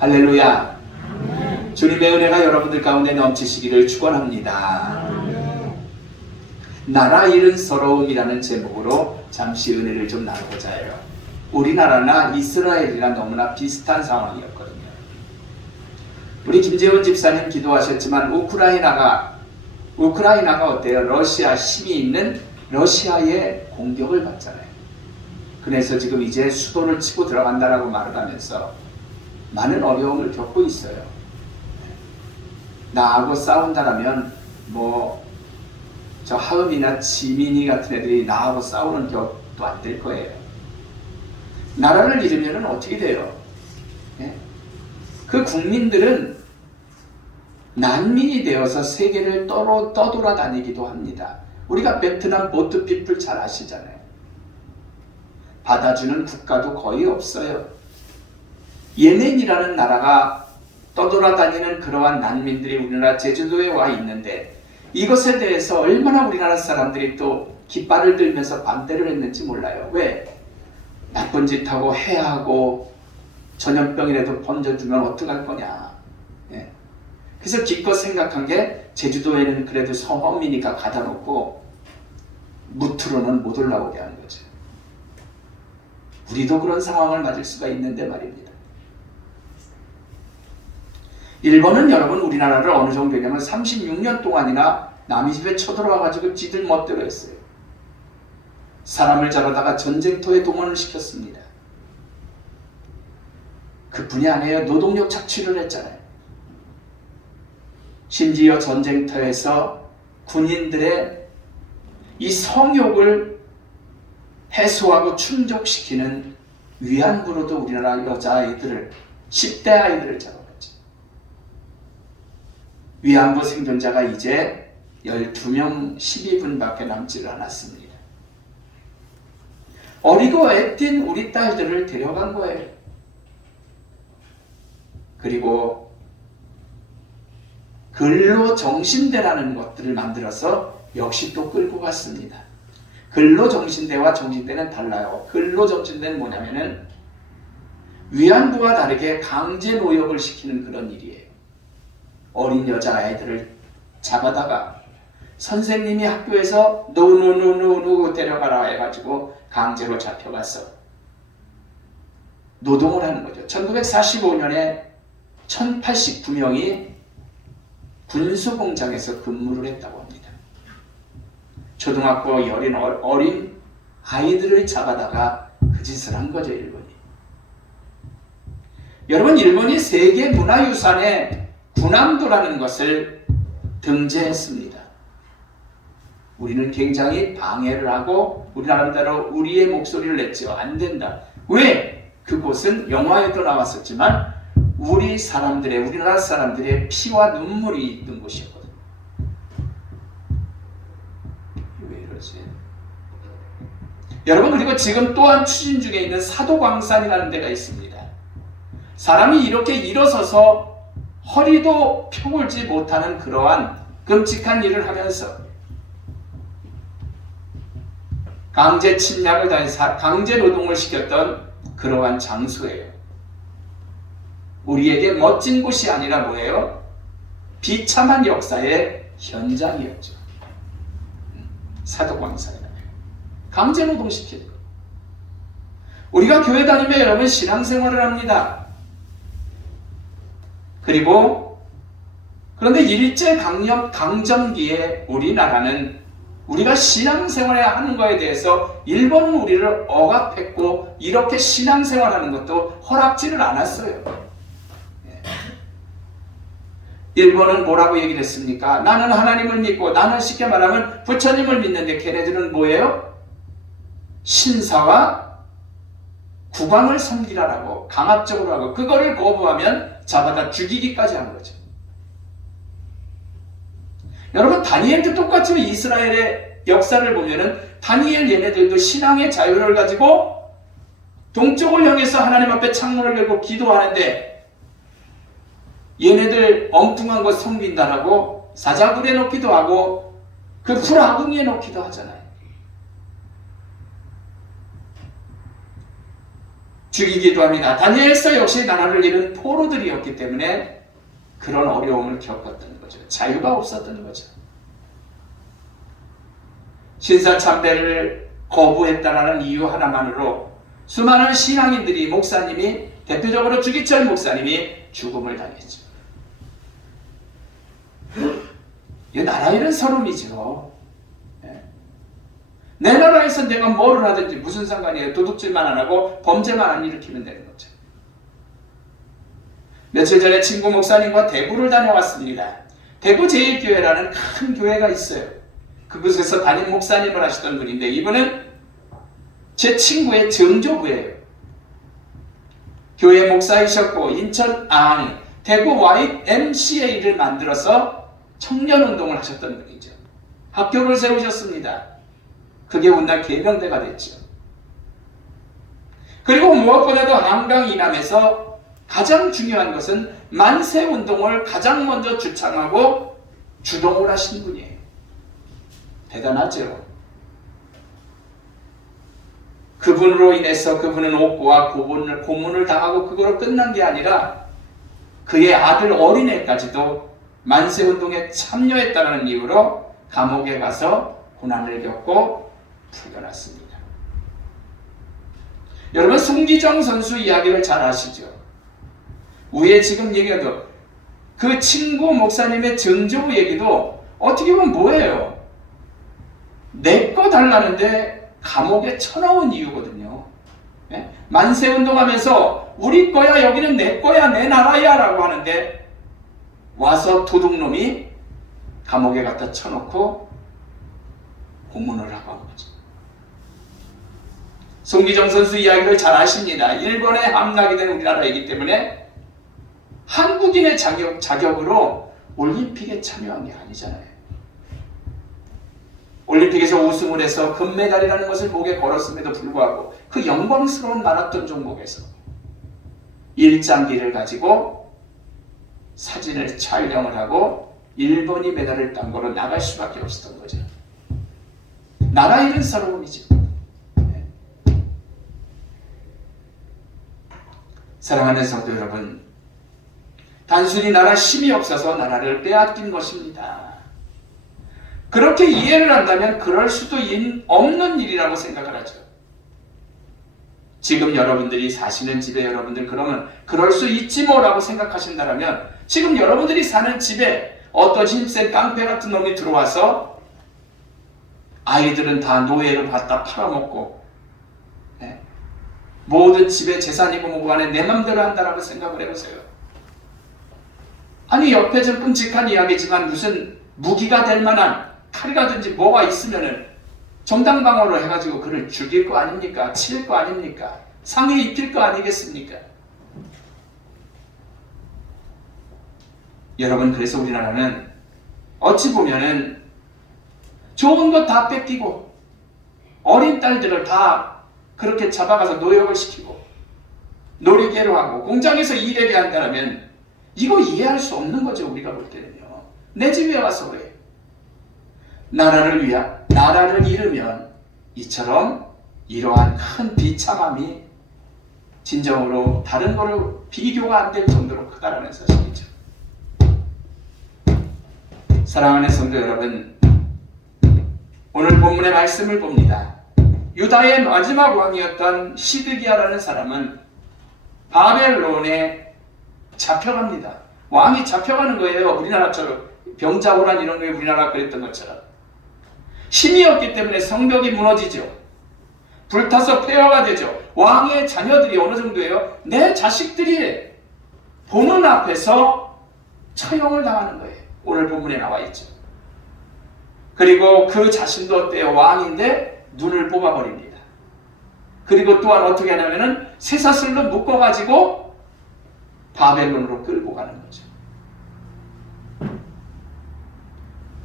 할렐루야. 주님의 은혜가 여러분들 가운데 넘치시기를 축원합니다. 나라 잃은 서러움이라는 제목으로 잠시 은혜를 좀 나누고자 해요. 우리나라나 이스라엘이랑 너무나 비슷한 상황이었거든요. 우리 김재원 집사님 기도하셨지만 우크라이나가 어때요? 러시아 힘이 있는 러시아의 공격을 받잖아요. 그래서 지금 이제 수도를 치고 들어간다라고 말을 하면서 많은 어려움을 겪고 있어요. 나하고 싸운다라면 저 하음이나 지민이 같은 애들이 나하고 싸우는 격도 안 될 거예요. 나라를 잃으면 어떻게 돼요? 그 국민들은 난민이 되어서 세계를 떠돌아다니기도 합니다. 우리가 베트남 보트 피플 잘 아시잖아요. 받아주는 국가도 거의 없어요. 예멘이라는 나라가 떠돌아다니는 그러한 난민들이 우리나라 제주도에 와 있는데 이것에 대해서 얼마나 우리나라 사람들이 또 깃발을 들면서 반대를 했는지 몰라요. 왜? 나쁜 짓 하고 해하고 전염병이라도 번져주면 어떡할 거냐. 그래서 기껏 생각한 게 제주도에는 그래도 서민이니까 가다 놓고 무트로는 못 올라오게 하는 거죠. 우리도 그런 상황을 맞을 수가 있는데 말입니다. 일본은 여러분 우리나라를 어느 정도 되냐면 36년 동안이나 남의 집에 쳐들어와가지고 지들 멋대로 했어요. 사람을 잡아다가 전쟁터에 동원을 시켰습니다. 그뿐이 아니에요. 노동력 착취를 했잖아요. 심지어 전쟁터에서 군인들의 이 성욕을 해소하고 충족시키는 위안부로도 우리나라 여자아이들을 10대 아이들을 잡아갔죠. 위안부 생존자가 이제 12명 12분밖에 남지를 않았습니다. 어리고 애띤 우리 딸들을 데려간 거예요. 그리고 근로정신대라는 것들을 만들어서 역시 또 끌고 갔습니다. 근로정신대와 정신대는 달라요. 근로정신대는 뭐냐면은 위안부와 다르게 강제 노역을 시키는 그런 일이에요. 어린 여자아이들을 잡아다가 선생님이 학교에서 노 데려가라 해가지고 강제로 잡혀가서 노동을 하는 거죠. 1945년에 1089명이 군수공장에서 근무를 했다고 합니다. 초등학교 어린 아이들을 잡아다가 그 짓을 한 거죠, 일본이. 여러분, 일본이 세계문화유산에 군함도라는 것을 등재했습니다. 우리는 굉장히 방해를 하고 우리 나름대로 우리의 목소리를 냈죠. 안 된다. 왜? 그곳은 영화에도 나왔었지만 우리나라 사람들의 피와 눈물이 있는 곳이었거든요. 왜 이러지? 여러분, 그리고 지금 또한 추진 중에 있는 사도광산이라는 데가 있습니다. 사람이 이렇게 일어서서 허리도 펴골지 못하는 그러한 끔찍한 일을 하면서 강제 침략을 당해서 강제 노동을 시켰던 그러한 장소예요. 우리에게 멋진 곳이 아니라 뭐예요? 비참한 역사의 현장이었죠. 사도광산이라는 강제 노동시키는 거. 우리가 교회 다니면 여러분 신앙생활을 합니다. 그런데 일제강점기에 우리나라는 우리가 신앙생활을 하는 것에 대해서 일본은 우리를 억압했고 이렇게 신앙생활하는 것도 허락지를 않았어요. 일본은 뭐라고 얘기를 했습니까? 나는 하나님을 믿고 나는 쉽게 말하면 부처님을 믿는데 걔네들은 뭐예요? 신사와 국왕을 섬기라라고 강압적으로 하고 그거를 거부하면 잡아다 죽이기까지 한 거죠. 여러분, 다니엘도 똑같이 이스라엘의 역사를 보면은 다니엘 얘네들도 신앙의 자유를 가지고 동쪽을 향해서 하나님 앞에 창문을 열고 기도하는데 얘네들 엉뚱한 거 섬긴다라고 사자굴에 놓기도 하고 그 풀아궁이에 놓기도 하잖아요. 죽이기도 합니다. 다니엘서 역시 나라를 잃은 포로들이었기 때문에 그런 어려움을 겪었던 거죠. 자유가 없었던 거죠. 신사참배를 거부했다라는 이유 하나만으로 수많은 신앙인들이, 목사님이, 대표적으로 주기철 목사님이 죽음을 당했죠. 이 나라 잃은 서름이죠. 내 나라에서 내가 뭐를 하든지 무슨 상관이에요. 도둑질만 안 하고 범죄만 안 일으키면 되는 거죠. 며칠 전에 친구 목사님과 대구를 다녀왔습니다. 대구 제일교회라는 큰 교회가 있어요. 그곳에서 담임 목사님을 하시던 분인데 이분은 제 친구의 정조부예요. 교회 목사이셨고 대구 YMCA를 만들어서 청년운동을 하셨던 분이죠. 학교를 세우셨습니다. 그게 훗날 계명대가 됐죠. 그리고 무엇보다도 한강 이남에서 가장 중요한 것은 만세운동을 가장 먼저 주창하고 주동을 하신 분이에요. 대단하죠. 그분으로 인해서 그분은 옥고와 고문을 당하고 그거로 끝난 게 아니라 그의 아들 어린애까지도 만세운동에 참여했다는 이유로 감옥에 가서 고난을 겪고 풀려났습니다. 여러분 송기정 선수 이야기를 잘 아시죠? 위에 지금 얘기해도 그 친구 목사님의 정조부 얘기도 어떻게 보면 뭐예요? 내 거 달라는데 감옥에 쳐넣은 이유거든요. 네? 만세운동하면서 우리 거야, 여기는 내 거야, 내 나라야 라고 하는데 와서 도둑놈이 감옥에 갖다 쳐놓고 고문을 하고 한 거죠. 송기정 선수 이야기를 잘 아십니다. 일본에 함락이 된 우리나라이기 때문에 한국인의 자격으로 올림픽에 참여한 게 아니잖아요. 올림픽에서 우승을 해서 금메달이라는 것을 목에 걸었음에도 불구하고 그 영광스러운 마라톤 종목에서 일장기를 가지고 사진을 촬영을 하고 일본이 메달을 딴 거로 나갈 수밖에 없었던 거죠. 나라 잃은 서러움이죠. 사랑하는 성도 여러분, 단순히 나라 힘이 없어서 나라를 빼앗긴 것입니다. 그렇게 이해를 한다면 그럴 수도 없는 일이라고 생각을 하죠. 지금 여러분들이 사시는 집에 여러분들 그러면 그럴 수 있지 뭐라고 생각하신다면 지금 여러분들이 사는 집에 어떤 힘센 깡패 같은 놈이 들어와서 아이들은 다 노예로 갖다 팔아먹고 모든 집의 재산이고 뭐고 안에 내 맘대로 한다라고 생각을 해보세요. 아니 옆에 좀 끔찍한 이야기지만 무슨 무기가 될 만한 칼이라든지 뭐가 있으면은 정당방어를 해가지고 그를 죽일 거 아닙니까? 칠 거 아닙니까? 상해 입힐 거 아니겠습니까? 여러분 그래서 우리나라는 어찌 보면은 좋은 것 다 뺏기고 어린 딸들을 다 그렇게 잡아가서 노역을 시키고 놀이개로 하고 공장에서 일하게 한다면 이거 이해할 수 없는 거죠. 우리가 볼 때는요. 내 집에 와서 그래. 나라를 잃으면 이처럼 이러한 큰 비참함이 진정으로 다른 거로 비교가 안 될 정도로 크다라는 사실이죠. 사랑하는 성도 여러분, 오늘 본문의 말씀을 봅니다. 유다의 마지막 왕이었던 시드기야라는 사람은 바벨론에 잡혀갑니다. 왕이 잡혀가는 거예요. 우리나라처럼 병자호란 이런 거에 우리나라가 그랬던 것처럼. 힘이 없기 때문에 성벽이 무너지죠. 불타서 폐허가 되죠. 왕의 자녀들이 어느 정도예요? 내 자식들이 보는 앞에서 처형을 당하는 거예요. 오늘 본문에 나와 있죠. 그리고 그 자신도 어때요? 왕인데 눈을 뽑아버립니다. 그리고 또한 어떻게 하냐면은 쇠사슬로 묶어가지고 바벨론으로 끌고 가는 거죠.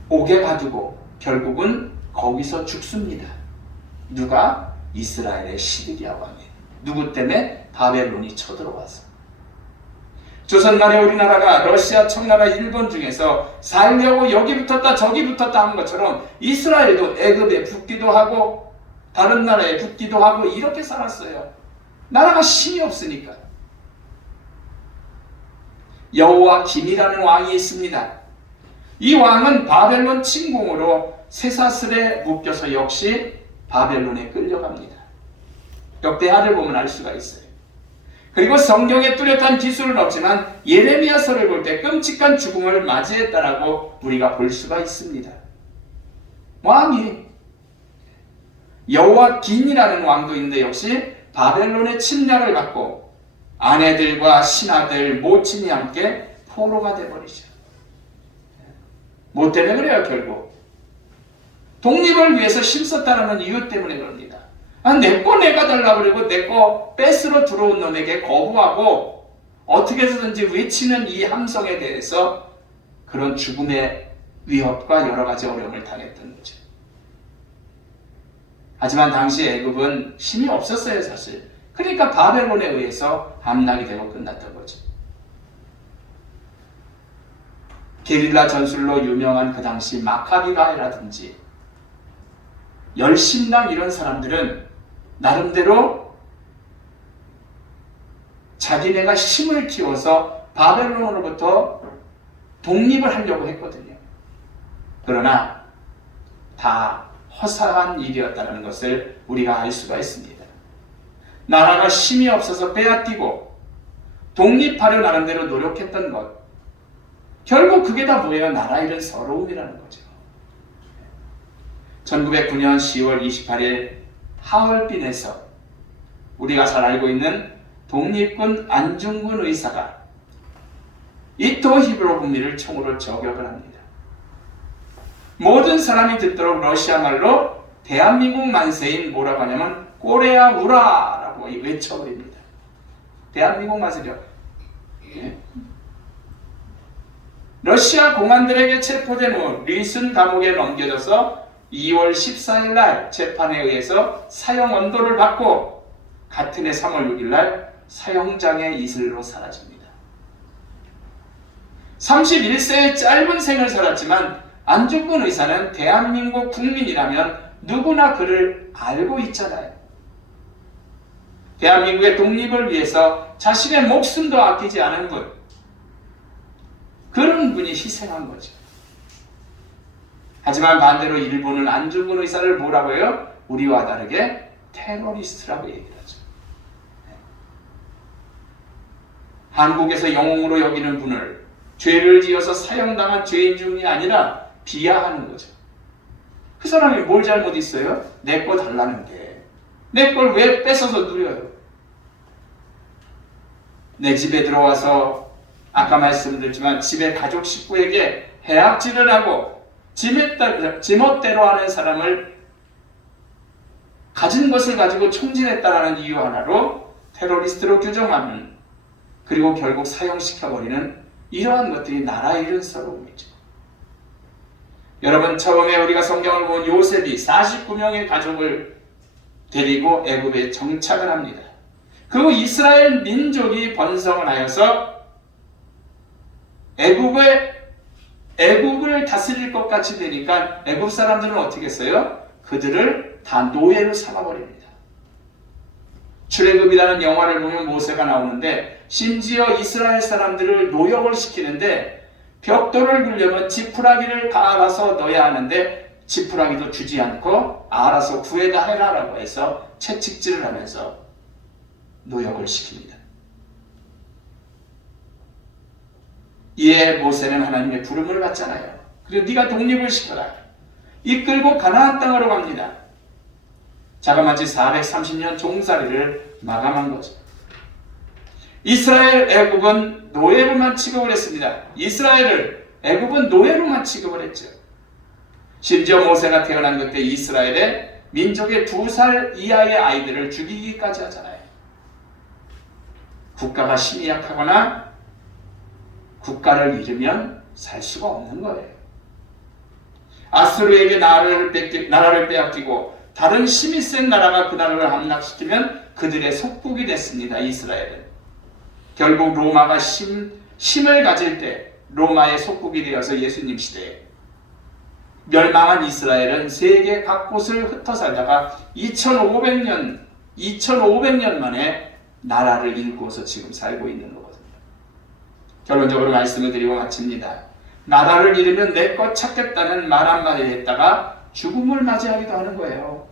옥에 가두고 결국은 거기서 죽습니다. 누가? 이스라엘의 시드기야 왕이. 누구 때문에? 바벨론이 쳐들어와서. 조선말에 우리나라가 러시아, 청나라, 일본 중에서 살려고 여기 붙었다 저기 붙었다 한 것처럼 이스라엘도 애굽에 붙기도 하고 다른 나라에 붙기도 하고 이렇게 살았어요. 나라가 힘이 없으니까. 여호와김이라는 왕이 있습니다. 이 왕은 바벨론 침공으로 쇠사슬에 묶여서 역시 바벨론에 끌려갑니다. 역대하를 보면 알 수가 있어요. 그리고 성경에 뚜렷한 기술은 없지만 예레미야서를 볼 때 끔찍한 죽음을 맞이했다라고 우리가 볼 수가 있습니다. 왕이 여호와긴이라는 왕도 있는데 역시 바벨론의 침략을 받고 아내들과 신하들 모친이 함께 포로가 되어버리죠. 뭐 때문에 그래요? 결국 독립을 위해서 힘썼다는 이유 때문에 그럽니다. 내 거 내가 달라고 그러고 내 거 뺏으러 들어온 놈에게 거부하고 어떻게 해서든지 외치는 이 함성에 대해서 그런 죽음의 위협과 여러 가지 어려움을 당했던 거죠. 하지만 당시 애굽은 힘이 없었어요, 사실. 그러니까 바벨론에 의해서 함락이 되고 끝났던 거죠. 게릴라 전술로 유명한 그 당시 마카비가이라든지 열심당 이런 사람들은 나름대로 자기네가 힘을 키워서 바벨론으로부터 독립을 하려고 했거든요. 그러나 다 허사한 일이었다는 것을 우리가 알 수가 있습니다. 나라가 힘이 없어서 빼앗기고 독립하려 나름대로 노력했던 것, 결국 그게 다 뭐예요? 나라 잃은 서러움이라는 거죠. 1909년 10월 28일 하얼빈에서 우리가 잘 알고 있는 독립군 안중근 의사가 이토 히브로 분미를 총으로 저격을 합니다. 모든 사람이 듣도록 러시아 말로 대한민국 만세인 뭐라고 하냐면 꼬레아 우라라고 외쳐버립니다. 대한민국 만세죠. 러시아 공안들에게 체포된 후 리슨 감옥에 넘겨져서 2월 14일 날 재판에 의해서 사형 언도를 받고 같은 해 3월 6일 날 사형장의 이슬로 사라집니다. 31세의 짧은 생을 살았지만 안중근 의사는 대한민국 국민이라면 누구나 그를 알고 있잖아요. 대한민국의 독립을 위해서 자신의 목숨도 아끼지 않은 분, 그런 분이 희생한 거죠. 하지만 반대로 일본은 안중근 의사를 뭐라고 해요? 우리와 다르게 테러리스트라고 얘기를 하죠. 한국에서 영웅으로 여기는 분을 죄를 지어서 사형당한 죄인 중이 아니라 비하하는 거죠. 그 사람이 뭘 잘못했어요? 내 거 달라는데 내 걸 왜 뺏어서 누려요? 내 집에 들어와서 아까 말씀드렸지만 집에 가족 식구에게 해악질을 하고 지멋대로 하는 사람을 가진 것을 가지고 총질했다라는 이유 하나로 테러리스트로 규정하는, 그리고 결국 사형시켜버리는 이러한 것들이 나라 잃은 서러움이죠. 여러분, 처음에 우리가 성경을 본 요셉이 49명의 가족을 데리고 애굽에 정착을 합니다. 그리고 이스라엘 민족이 번성을 하여서 애굽을 다스릴 것 같이 되니까 애굽 사람들은 어떻게 했어요? 그들을 다 노예로 삼아버립니다. 출애굽이라는 영화를 보면 모세가 나오는데 심지어 이스라엘 사람들을 노역을 시키는데 벽돌을 굴려면 지푸라기를 갈아서 넣어야 하는데 지푸라기도 주지 않고 알아서 구해다 해라라고 해서 채찍질을 하면서 노역을 시킵니다. 이에 모세는 하나님의 부름을 받잖아요. 그리고 네가 독립을 시켜라. 이끌고 가나안 땅으로 갑니다. 자그마치 430년 종살이를 마감한 거죠. 이스라엘, 애굽은 노예로만 취급을 했습니다. 애굽은 노예로만 취급을 했죠. 심지어 모세가 태어난 그때 이스라엘의 민족의 2살 이하의 아이들을 죽이기까지 하잖아요. 국가가 힘이 약하거나 국가를 잃으면 살 수가 없는 거예요. 아수르에게 나라를 빼앗기고 다른 힘이 센 나라가 그 나라를 함락시키면 그들의 속국이 됐습니다. 이스라엘은. 결국 로마가 힘을 가질 때 로마의 속국이 되어서 예수님 시대에 멸망한 이스라엘은 세계 각곳을 흩어 살다가 2500년 만에 나라를 일구어서 지금 살고 있는 거거든요. 결론적으로 말씀을 드리고 마칩니다. 나라를 잃으면 내 것 찾겠다는 말 한마디 했다가 죽음을 맞이하기도 하는 거예요.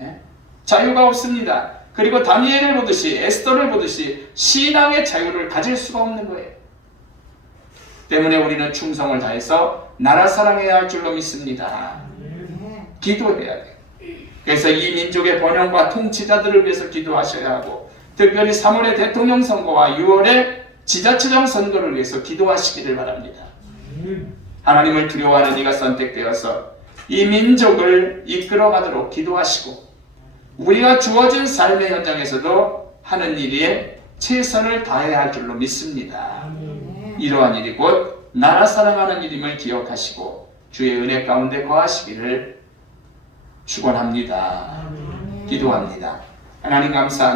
예? 자유가 없습니다. 그리고 다니엘을 보듯이 에스더를 보듯이 신앙의 자유를 가질 수가 없는 거예요. 때문에 우리는 충성을 다해서 나라 사랑해야 할 줄로 믿습니다. 기도해야 돼요. 그래서 이 민족의 번영과 통치자들을 위해서 기도하셔야 하고, 특별히 3월의 대통령 선거와 6월의 지자체장 선거를 위해서 기도하시기를 바랍니다. 하나님을 두려워하는 이가 선택되어서 이 민족을 이끌어가도록 기도하시고, 우리가 주어진 삶의 현장에서도 하는 일에 최선을 다해야 할 줄로 믿습니다. 이러한 일이 곧 나라 사랑하는 일임을 기억하시고 주의 은혜 가운데 거하시기를 축원합니다. 기도합니다. 하나님 감사합니다.